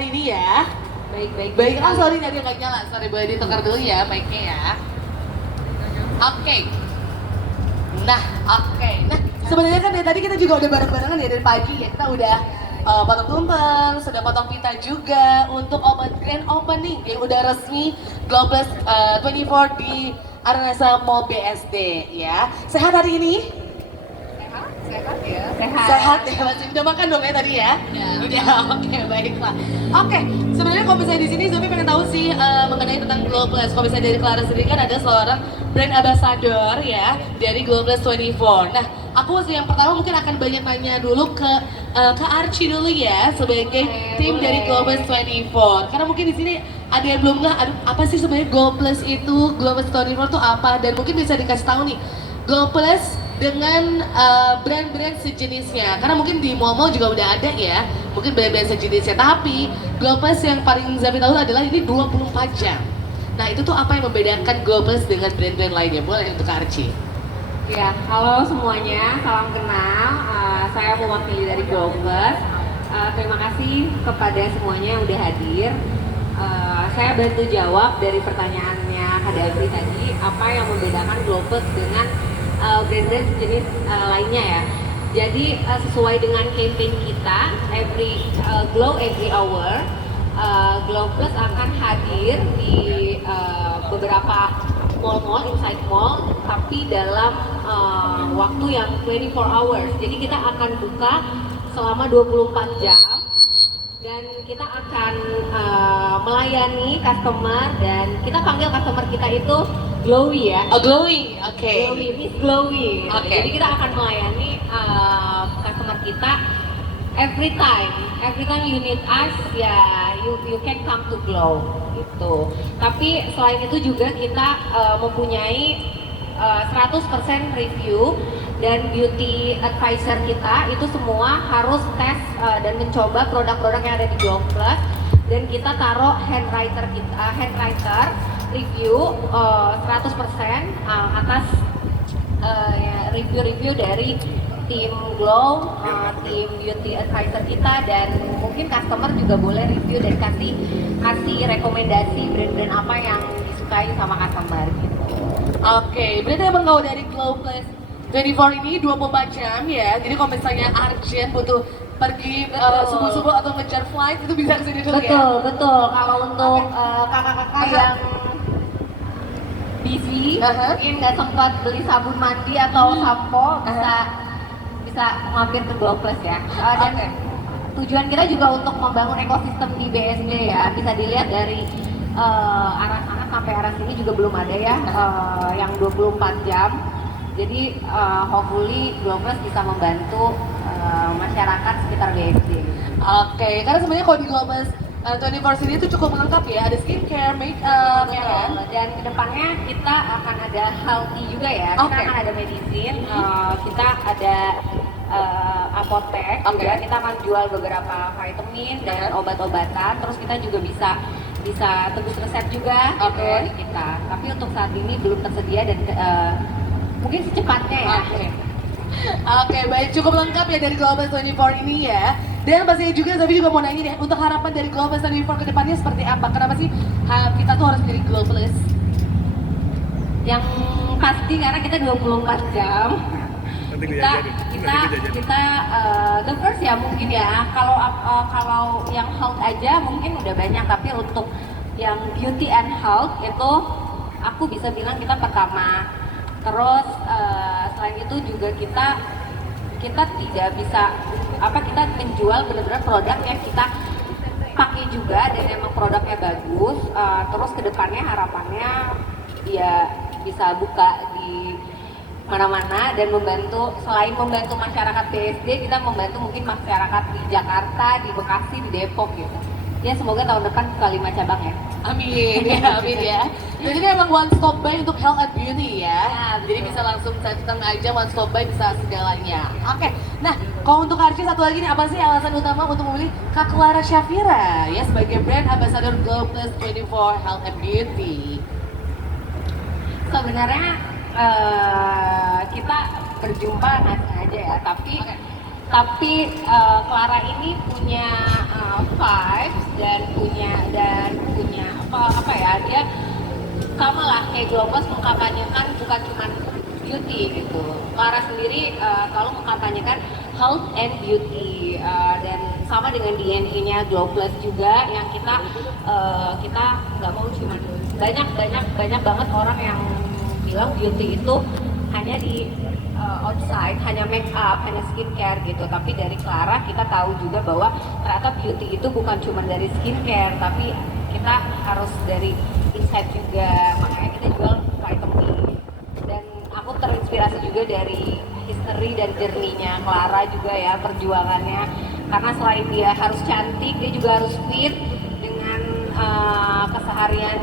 hari ini ya? Baik-baik. Baik, sorry tadi nggak nyala, sorry boleh ditukar dulu ya mic-nya ya. Oke. Nah, sebenarnya kan dari tadi kita juga udah bareng-barengan ya dari pagi ya, kita udah potong tumpeng, sudah potong pita juga untuk grand opening yang udah resmi Globus 24 di Aranasa Mall BSD ya. Sehat hari ini? Sehat ya. Sehat ya, masih udah makan dong ya tadi ya? Udah, oke, baiklah. Oke, sebenarnya kalau misalnya di sini Zofi pengen tahu sih mengenai tentang Globus. Kalau misalnya dari Clara sendiri kan ada seorang brand ambassador ya dari Globus 24. Nah, aku sih yang pertama mungkin akan banyak tanya dulu ke Archie dulu ya sebagai tim dari Globus 24. Karena mungkin di sini ada yang belum nggak, aduh apa sih sebenarnya Globus itu, Globus 24 itu apa? Dan mungkin bisa dikasih tahu nih, Globus dengan brand-brand sejenisnya, karena mungkin di mall-mall juga udah ada ya, mungkin brand-brand sejenisnya, tapi Globus yang paling Zafi tahu adalah ini 24 jam. Nah itu tuh apa yang membedakan Globus dengan brand-brand lainnya? Boleh untuk Archie? Ya, halo semuanya, salam kenal. Saya mewakili dari Globus. Terima kasih kepada semuanya yang udah hadir. Saya bantu jawab dari pertanyaannya Kak Dabri tadi, apa yang membedakan Globus dengan brand-brand sejenis lainnya ya. Jadi sesuai dengan campaign kita, Glow Every Hour, Globus akan hadir di beberapa mall-mall, inside mall, tapi dalam waktu yang 24 hours. Jadi kita akan buka selama 24 jam dan kita akan melayani customer, dan kita panggil customer kita itu Glowy ya. Oh, Glowy, oke. Glowy, Miss Glowy. Oke. Jadi kita akan melayani customer kita every time you need us ya, you can come to Glow gitu. Tapi selain itu juga kita mempunyai 100% review, dan beauty advisor kita itu semua harus tes dan mencoba produk-produk yang ada di Glow Plus, dan kita taruh handwriter review 100% atas review-review dari tim Glow, tim beauty advisor kita, dan mungkin customer juga boleh review dan kasih rekomendasi brand-brand apa yang disukai sama customer gitu. Oke, berarti emang kalau dari Glow Plus 24 ini 24 jam ya, jadi kalau misalnya urgent butuh pergi subuh-subuh atau ngejar flight itu bisa kesini dulu ya? Betul. Kalau untuk kakak-kakak yang busy, mungkin nggak sempat beli sabun mandi atau sampo, bisa mampir ke Glow Plus ya. Dan tujuan kita juga untuk membangun ekosistem di BSD ya. Bisa dilihat dari arah sana sampai arah sini juga belum ada ya yang 24 jam. Jadi hopefully Glow Plus bisa membantu masyarakat sekitar BSD. Oke, karena sebenarnya kalau di Globus 24 sini itu cukup lengkap ya, ada skincare, make up, ya kan? Dan kedepannya kita akan ada healthy juga ya, kita akan ada medicine, kita ada apotek, juga kita akan jual beberapa vitamin dan obat-obatan, terus kita juga bisa tebus resep juga di kita. Tapi untuk saat ini belum tersedia, dan mungkin secepatnya ya. Oke, baik, cukup lengkap ya dari Globus 24 ini ya. Dan pastinya juga, tapi juga mau nanya deh, untuk harapan dari Globus 24 ke depannya seperti apa? Kenapa sih kita tuh harus jadi Globus? Yang pasti karena kita 24 jam. Kita the first ya mungkin ya. Kalau yang health aja mungkin udah banyak, tapi untuk yang beauty and health itu aku bisa bilang kita pertama. Terus selain itu juga kita tidak bisa kita menjual benar-benar produk yang kita pakai juga dan emang produknya bagus. Terus kedepannya harapannya ya bisa buka di mana-mana dan selain membantu masyarakat BSD, kita membantu mungkin masyarakat di Jakarta, di Bekasi, di Depok gitu. Ya semoga tahun depan buka 5 cabang ya. Amin ya, amin ya. Jadi ini emang one stop buy untuk health and beauty ya. Jadi bisa langsung datang aja, one stop buy bisa segalanya. Oke, nah kalau untuk Archie satu lagi nih, apa sih alasan utama untuk memilih Kak Clara Shafira ya sebagai brand ambassador Globus 24 Health and Beauty? Sebenarnya kita berjumpa nggak sengaja ya, tapi Clara ini punya vibes dan punya apa ya, dia sama lah kayak Globus mengkampanyekan bukan cuma beauty gitu. Clara sendiri selalu mengkampanyekan health and beauty, dan sama dengan DNA-nya Glow Plus juga yang kita nggak mau cuma banyak banget orang yang bilang beauty itu hanya di outside, hanya make up, hanya skincare gitu. Tapi dari Clara kita tahu juga bahwa ternyata beauty itu bukan cuma dari skincare, tapi kita harus dari inside juga. Makanya kita jual vitamin. Dan aku terinspirasi juga dari history dan journey-nya Clara juga ya, perjuangannya. Karena selain dia harus cantik, dia juga harus fit dengan keseharian,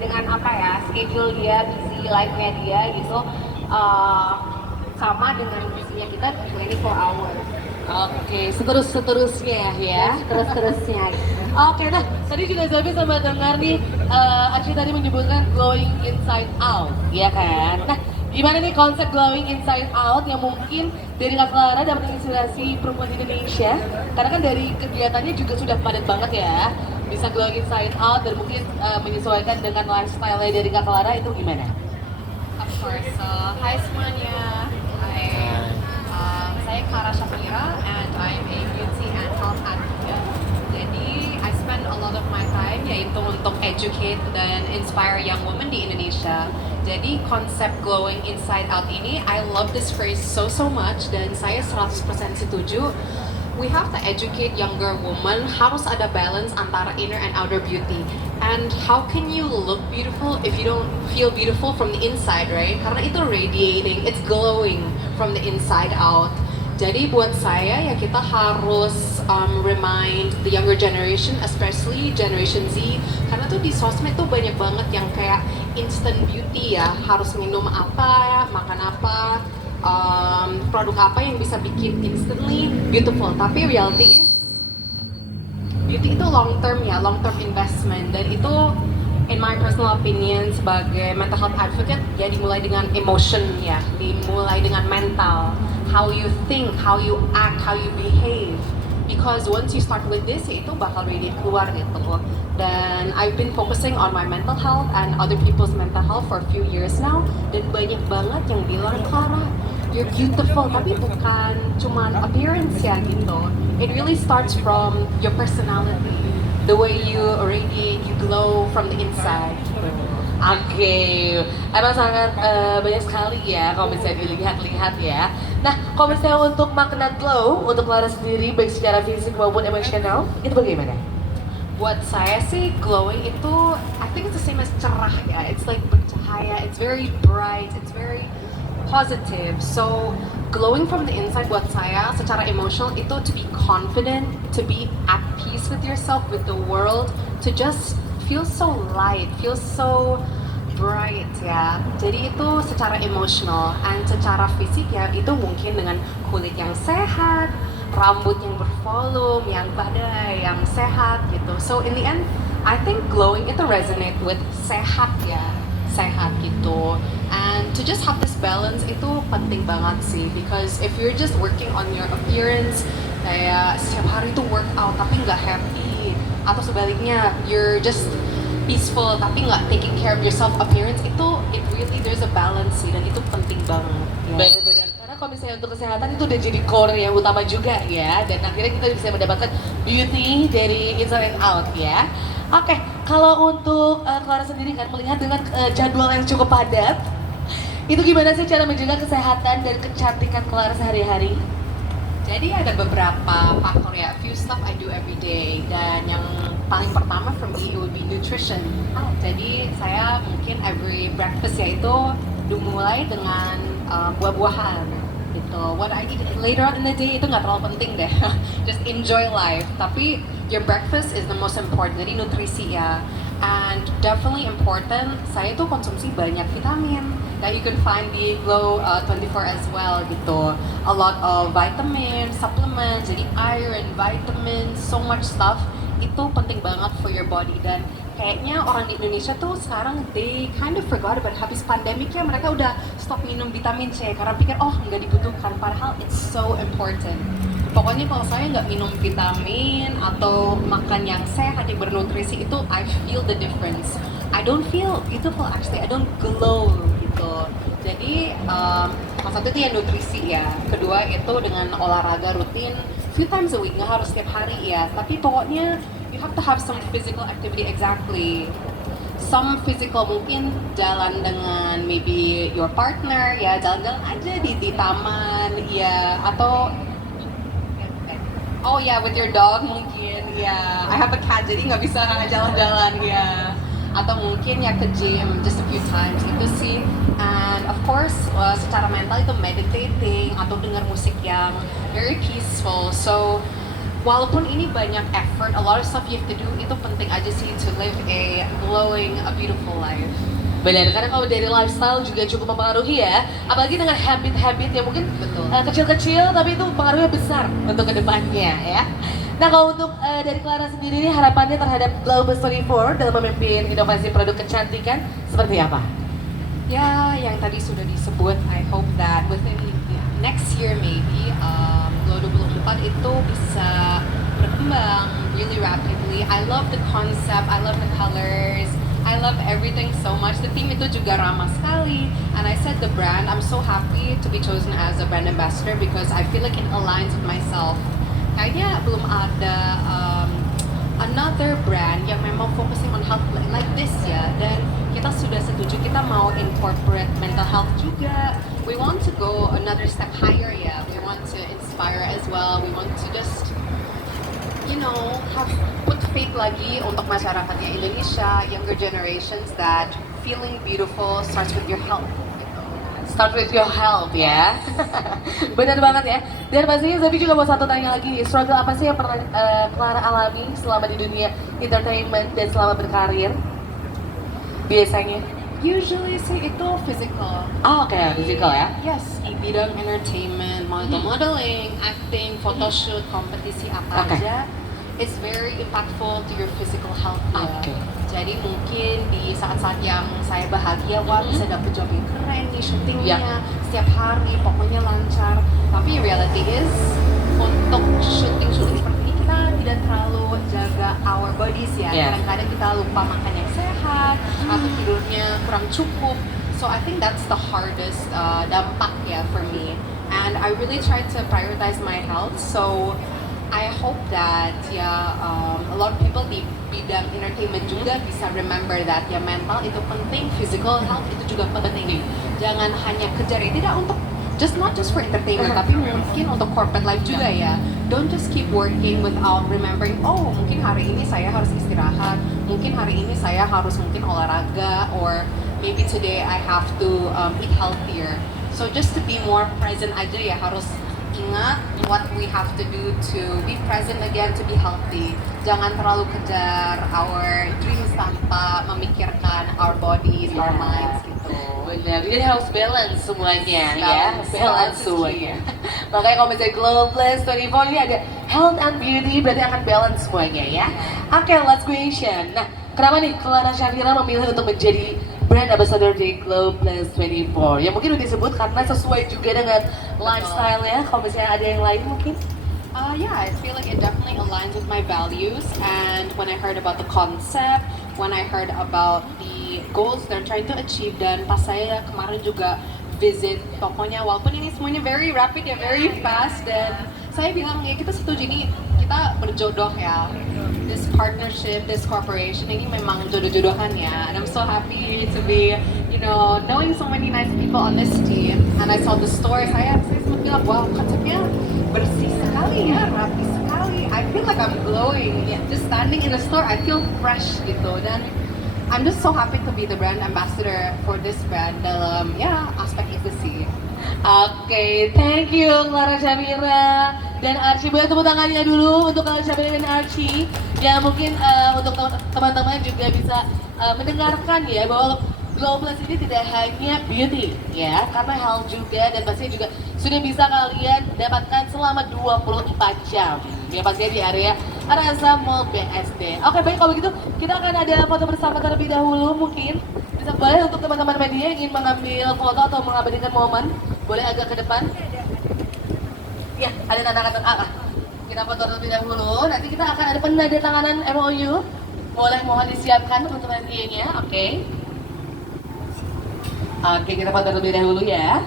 dengan apa ya, schedule dia, busy life-nya dia gitu. Sama dengan misinya kita 24 hours. Oke, seterusnya ya. Terus-terusnya. Oke, nah tadi juga Zabi sama dengar nih, Archie tadi menyebutkan glowing inside out, ya kan? Nah, gimana nih konsep glowing inside out yang mungkin dari Kak Clara dapat menginspirasi perempuan Indonesia? Karena kan dari kegiatannya juga sudah padat banget ya, bisa glowing inside out dan mungkin menyesuaikan dengan lifestyle-nya dari Kak Clara, itu gimana? Of course. Hi semuanya. Saya Clara Shafira and I'm a beauty and health advocate. Jadi I spend a lot of my time yaitu untuk educate dan inspire young women di Indonesia. Jadi konsep glowing inside out ini, I love this phrase so much dan saya 100% setuju. We have to educate younger women, harus ada balance antara inner and outer beauty. And how can you look beautiful if you don't feel beautiful from the inside, right? Karena itu radiating, it's glowing from the inside out. Jadi buat saya ya kita harus remind the younger generation, especially Generation Z, karena tuh di sosmed tuh banyak banget yang kayak instant beauty ya, harus minum apa, makan apa, produk apa yang bisa bikin instantly beautiful. Tapi reality is beauty itu long term ya, long term investment, dan itu in my personal opinion sebagai mental health advocate ya dimulai dengan emotion ya, dimulai dengan mental, how you think, how you act, how you behave, because once you start with this ya itu bakal radiate keluar gitu. Dan I've been focusing on my mental health and other people's mental health for a few years now, dan banyak banget yang bilang, Clara, you're beautiful, tapi bukan cuman appearance ya gitu. It really starts from your personality, the way you radiate, you glow from the inside. Oke, emang sangat banyak sekali ya kalau misalnya dilihat-lihat ya. Nah, kalau misalnya untuk makna glow untuk Clara sendiri baik secara fisik maupun emosional, itu bagaimana? Buat saya sih glowing itu, I think it's the same as cerah ya. It's like bercahaya, it's very bright, it's very positive. So glowing from the inside buat saya secara emosional itu to be confident, to be at peace with yourself, with the world, to just feel so light, feel so bright ya. Jadi itu secara emosional, and secara fisik ya itu mungkin dengan kulit yang sehat, rambut yang bervolume, yang badai, yang sehat gitu. So in the end, I think glowing itu resonate with sehat ya, sehat gitu. And to just have this balance itu penting banget sih, because if you're just working on your appearance, kayak setiap hari tuh workout tapi nggak happy, atau sebaliknya you're just peaceful tapi nggak taking care of yourself appearance, itu it really there's a balance sih, dan itu penting banget. Benar-benar, karena kalau misalnya untuk kesehatan itu udah jadi core yang utama juga ya, dan akhirnya kita bisa mendapatkan beauty dari inside and out ya. Oke, kalau untuk Clara sendiri kan melihat dengan jadwal yang cukup padat, itu gimana sih cara menjaga kesehatan dan kecantikan Clara sehari-hari? Jadi ada beberapa faktor ya, few stuff I do every day, dan yang paling pertama for me it would be nutrition. Jadi saya mungkin every breakfast ya itu dimulai dengan buah-buahan gitu. What I eat later on in the day itu nggak terlalu penting deh, just enjoy life. Tapi your breakfast is the most important, jadi nutrisi ya. And definitely important, saya tuh konsumsi banyak vitamin that you can find di Glow 24 as well gitu. A lot of vitamins, supplements, jadi iron, vitamins, so much stuff. Itu penting banget for your body, dan kayaknya orang di Indonesia tuh sekarang they kind of forgot about habis pandemik ya, mereka udah stop minum vitamin C karena pikir oh nggak dibutuhkan, padahal it's so important. Pokoknya kalau saya nggak minum vitamin atau makan yang sehat yang bernutrisi itu I feel the difference. I don't feel beautiful actually, I don't glow gitu. Jadi salah satu itu ya nutrisi ya, kedua itu dengan olahraga rutin few times a week, nggak harus setiap hari ya, tapi pokoknya you have to have some physical activity exactly. Some physical mungkin jalan dengan maybe your partner ya, jalan-jalan aja di taman ya, atau oh ya, with your dog mungkin ya. I have a cat jadi nggak bisa jalan-jalan ya. Atau mungkin ya ke gym just a few times itu sih. And of course secara mental itu meditating atau dengar musik yang very peaceful. So walaupun ini banyak effort, a lot of stuff you have to do, itu penting aja sih to live a glowing, a beautiful life. Benar, karena kalau dari lifestyle juga cukup mempengaruhi ya, apalagi dengan habit-habit yang mungkin Betul. kecil-kecil tapi itu pengaruhnya besar untuk kedepannya ya. Nah kalau untuk dari Clara sendiri nih harapannya terhadap Glow Plus 24 dalam memimpin inovasi produk kecantikan seperti apa? Ya, yang tadi sudah disebut, I hope that within next year maybe Glow 24 itu bisa berkembang really rapidly. I love the concept, I love the colors, I love everything so much. The team itu juga ramah sekali. And I said the brand, I'm so happy to be chosen as a brand ambassador because I feel like it aligns with myself. Kayaknya belum ada another brand yang memang focusing on health like this ya. Dan kita sudah setuju, kita mau incorporate mental health juga. We want to go another step higher ya. We want to inspire as well. We want to just have put faith lagi untuk masyarakatnya Indonesia, younger generations, that feeling beautiful starts with your health. Start with your health ya. Benar banget ya. Dan pastinya Zabi juga mau satu tanya lagi, struggle apa sih yang pernah Clara alami selama di dunia entertainment dan selama berkarir? Biasanya? Usually sih itu physical. Oh, oke, physical ya. Yes, di bidang entertainment, modeling, acting, photoshoot, kompetisi apa Oke. aja, it's very impactful to your physical health ya. Oke. Jadi mungkin di saat-saat yang saya bahagia, wah bisa dapet job yang keren nih, syutingnya setiap hari, pokoknya lancar. Tapi reality is, untuk syuting-syuting seperti ini kita tidak terlalu jaga our bodies ya. Yeah. Kadang-kadang kita lupa makan yang sehat, atau tidurnya kurang cukup. So I think that's the hardest dampak ya for me. And I really try to prioritize my health. So I hope that a lot of people di bidang entertainment juga bisa remember that ya, mental itu penting, physical health itu juga penting. Jangan hanya kejar ya, tidak untuk not just for entertainment, tapi mungkin untuk corporate life juga ya. Don't just keep working without remembering, oh mungkin hari ini saya harus istirahat, mungkin hari ini saya harus mungkin olahraga, or maybe today I have to eat healthier. So just to be more present aja ya, harus ingat what we have to do to be present again, to be healthy. Jangan terlalu kejar our dreams tanpa memikirkan our bodies, our minds gitu. Benar, jadi harus balance semuanya ya, Balance, balance semuanya. Makanya kalau misalnya Glow Plus 24 ini ada health and beauty, berarti akan balance semuanya ya. Oke, last question. Nah, kenapa nih Clara Shafira memilih untuk menjadi brand ambassador di Glow Plus 24? Ya mungkin udah disebut karena sesuai juga dengan lifestyle ya. Kalau misalnya ada yang lain mungkin? Yeah, I feel like it definitely aligns with my values. And when I heard about the concept, when I heard about the goals they're trying to achieve, dan pas saya kemarin juga visit tokonya, walaupun ini semuanya very rapid ya, very fast, dan saya bilang ya kita setuju ini, kita berjodoh ya. This partnership, this corporation ini memang jodoh-jodohan ya. And I'm so happy to be, knowing so many nice people on this team. And I saw the store, saya sempat bilang, wow, konsepnya bersih sekali ya, rapi sekali. I feel like I'm glowing. Just standing in the store, I feel fresh gitu. Dan I'm just so happy to be the brand ambassador for this brand dalam aspek itu sih. Oke, thank you Clara Shafira dan Archie. Boleh tepuk tangannya dulu untuk Clara Shafira dan Archie. Ya mungkin untuk teman-teman juga bisa mendengarkan ya bahwa Glow Plus ini tidak hanya beauty ya, karena health juga, dan pastinya juga sudah bisa kalian dapatkan selama 24 jam. Ya pastinya di area Rasa Mall BSD. Oke, baik kalau begitu kita akan ada foto bersama terlebih dahulu mungkin. Bisa boleh untuk teman-teman media yang ingin mengambil foto atau mengabadikan momen, boleh agak ke depan. Ya, ada tanda tangan. Kita foto terlebih dahulu. Nanti kita akan ada penandatanganan MOU. Boleh mohon disiapkan untuk nantinya. Oke. Oke, kita foto terlebih dahulu ya.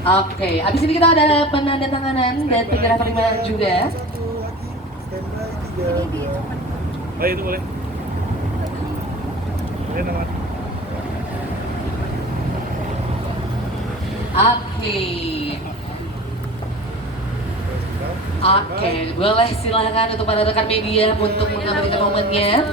Oke, habis ini kita ada penandatanganan dan penyerahan pertimbangan juga. Satu lagi, standby 3, 2. Itu boleh. Boleh nama. Oke. Oke, boleh silakan untuk para rekan media untuk mengabadikan momennya.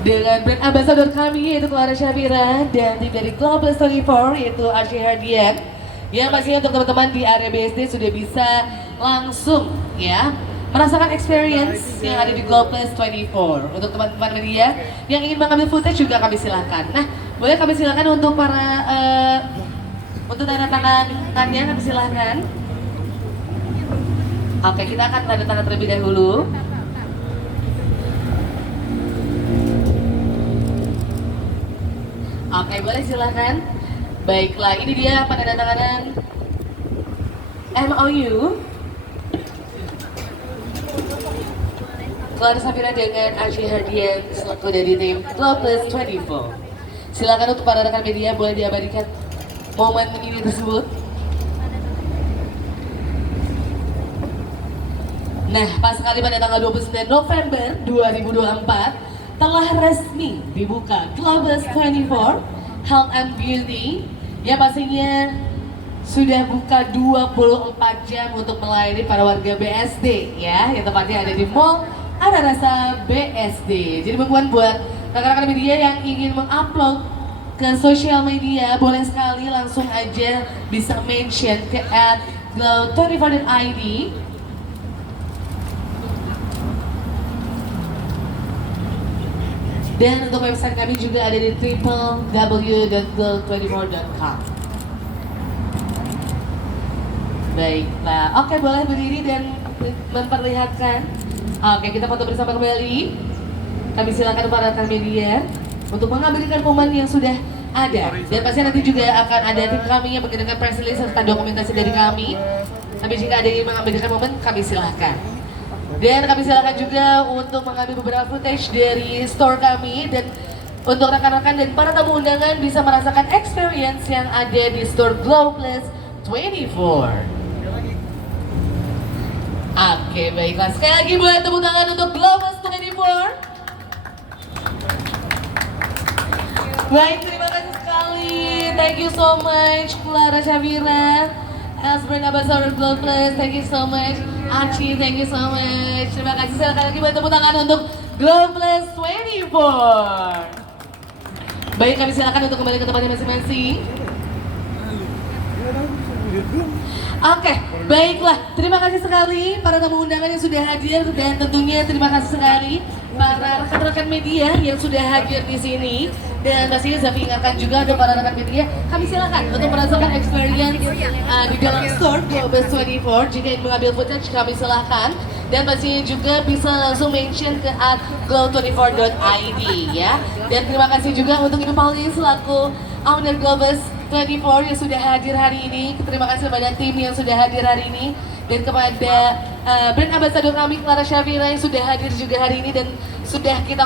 Dengan brand ambassador kami yaitu Clara Syafira dan tim dari Global 24 yaitu Archie Hardian, yang pastinya untuk teman-teman di area BSD sudah bisa langsung ya merasakan experience yang ada di Global 24. Untuk teman-teman media yang ingin mengambil footage juga kami silakan. Nah, boleh kami silakan untuk para untuk tanda tangannya kami silakan. Oke, kita akan tanda tangan terlebih dahulu. Oke, boleh silakan. Baiklah, ini dia penandatanganan MOU Clara Syafira dengan Archie Hardian selaku dari tim Global 24. Silakan untuk para rekan media boleh diabadikan momen ini tersebut. Nah, pas sekali pada tanggal 29 November 2024 telah resmi dibuka Global 24 Health and Beauty yang pastinya sudah buka 24 jam untuk melayani para warga BSD ya, yang tepatnya ada di Mall Ada Rasa BSD. Jadi buat rekan-rekan media yang ingin mengupload ke sosial media, boleh sekali langsung aja bisa mention ke @glow24.id. Dan untuk website kami juga ada di www.glow24.com. Baiklah, oke, boleh berdiri dan memperlihatkan. Oke, kita foto bersama kembali. Kami silakan para rekan media untuk mengambilkan momen yang sudah ada. Dan pasti nanti juga akan ada tim kami yang mengirimkan press release serta dokumentasi dari kami. Tapi jika ada yang mengambilkan momen, kami silakan. Dan kami silakan juga untuk mengambil beberapa footage dari store kami, dan untuk rekan-rekan dan para tamu undangan bisa merasakan experience yang ada di store Glow Plus 24. Oke, baiklah. Sekali lagi boleh tepuk tangan untuk Glow Plus 24. Baik, terima kasih sekali. Thank you so much, Clara Syafira, as brand ambassador Glow Plus. Thank you so much. Archie, thank you so much. Terima kasih, sekali lagi buat tepuk tangan untuk Glow Plus 24. Baik, kami silakan untuk kembali ke tempatnya masing-masing. Oke, baiklah. Terima kasih sekali para tamu undangan yang sudah hadir, dan tentunya terima kasih sekali para rekan-rekan media yang sudah hadir di sini. Dan pastinya Zafi ingatkan juga untuk para rekan media, kami silakan untuk merasakan experience di dalam store Global 24. Jika ingin mengambil footage, kami silakan. Dan pastinya juga bisa langsung mention ke @glow24.id ya. Dan terima kasih juga untuk Ibu Pauli selaku owner Global 24 yang sudah hadir hari ini. Terima kasih kepada tim yang sudah hadir hari ini, dan kepada brand ambassador kami Clara Syafira yang sudah hadir juga hari ini dan sudah kita